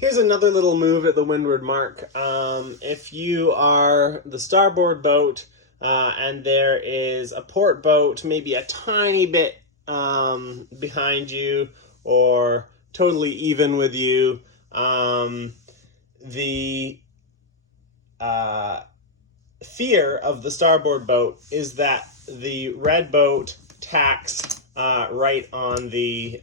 Here's another little move at the windward mark. If you are the starboard boat and there is a port boat maybe a tiny bit behind you or totally even with you, the fear of the starboard boat is that the red boat tacks right on the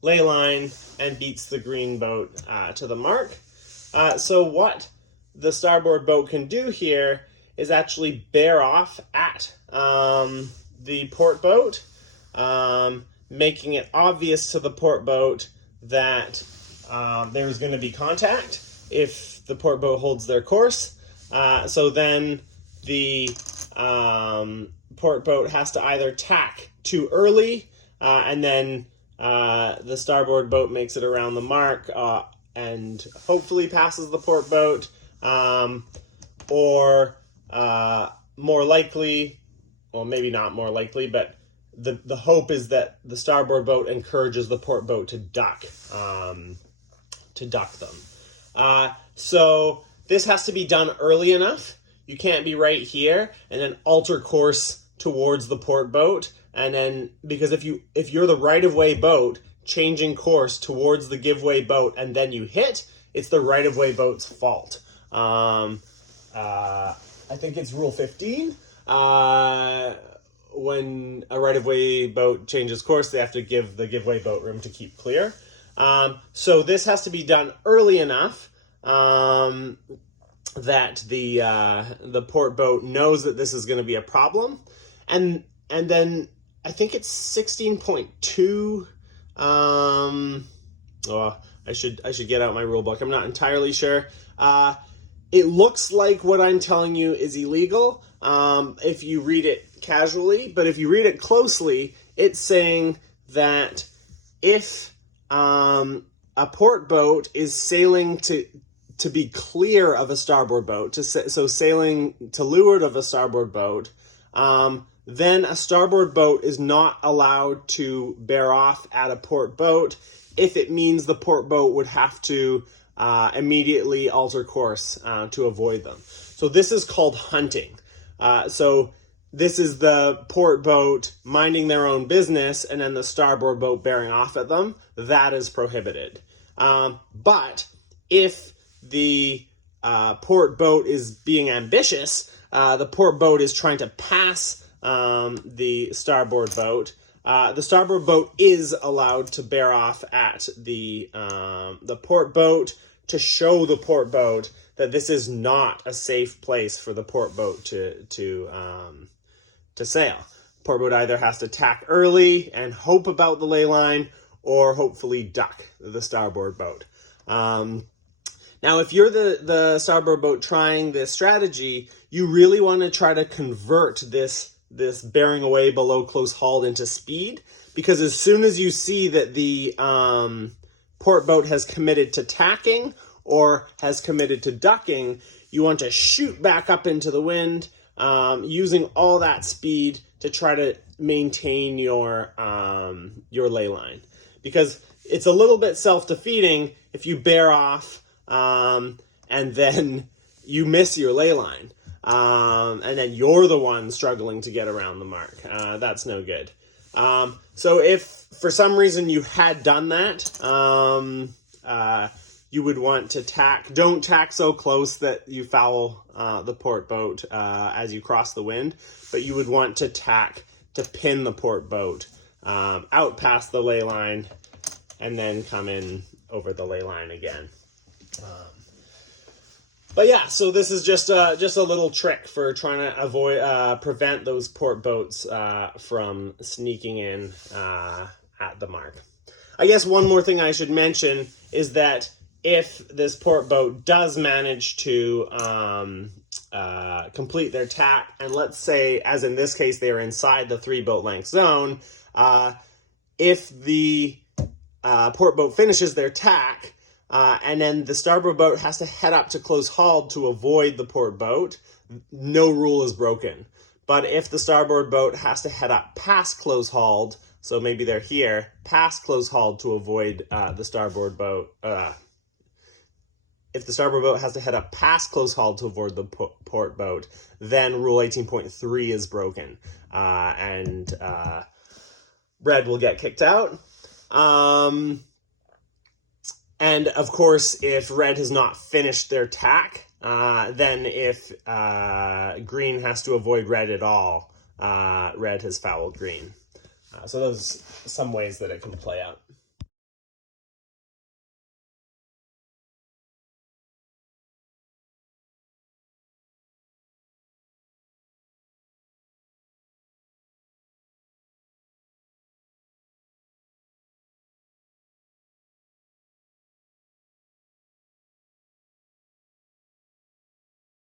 ley line and beats the green boat to the mark. So what the starboard boat can do here is actually bear off at the port boat, making it obvious to the port boat that there's going to be contact if the port boat holds their course. So then the port boat has to either tack too early and then the starboard boat makes it around the mark and hopefully passes the port boat, or more likely, well, maybe not more likely, but the hope is that the starboard boat encourages the port boat to duck them. So this has to be done early enough. You can't be right here and then alter course towards the port boat. And then, because if you're the right-of-way boat changing course towards the give-way boat and then you hit, it's the right-of-way boat's fault. I think it's rule 15. When a right-of-way boat changes course, they have to give the give-way boat room to keep clear. So this has to be done early enough that the port boat knows that this is going to be a problem, and then I think it's 16.2. I should get out my rule book. I'm not entirely sure. It looks like what I'm telling you is illegal if you read it casually, but if you read it closely, it's saying that if a port boat is sailing to be clear of a starboard boat, so sailing to leeward of a starboard boat, then a starboard boat is not allowed to bear off at a port boat if it means the port boat would have to immediately alter course to avoid them. So this is called hunting. So this is the port boat minding their own business and then the starboard boat bearing off at them. That is prohibited. But if the port boat is being ambitious, the port boat is trying to pass the starboard boat. The starboard boat is allowed to bear off at the port boat to show the port boat that this is not a safe place for the port boat to sail. Port boat either has to tack early and hope about the ley line, or hopefully duck the starboard boat. Now, if you're the starboard boat trying this strategy, you really want to try to convert this bearing away below close hauled into speed, because as soon as you see that the port boat has committed to tacking or has committed to ducking, you want to shoot back up into the wind, using all that speed to try to maintain your ley line, because it's a little bit self-defeating if you bear off and then you miss your ley line. And then you're the one struggling to get around the mark. That's no good. So if for some reason you had done that, you would want to tack. Don't tack so close that you foul the port boat as you cross the wind, but you would want to tack to pin the port boat out past the ley line and then come in over the ley line again. But yeah, so this is just a little trick for trying to prevent those port boats from sneaking in at the mark. I guess one more thing I should mention is that if this port boat does manage to complete their tack, and let's say, as in this case, they are inside the 3 boat length zone, if the port boat finishes their tack, and then the starboard boat has to head up to close hauled to avoid the port boat, no rule is broken. But if the starboard boat has to head up past close hauled So maybe they're here, past close hauled to avoid the starboard boat. If the starboard boat has to head up past close hauled to avoid the port boat, then Rule 18.3 is broken, and red will get kicked out. And of course, if red has not finished their tack, then if green has to avoid red at all, red has fouled green. So those are some ways that it can play out.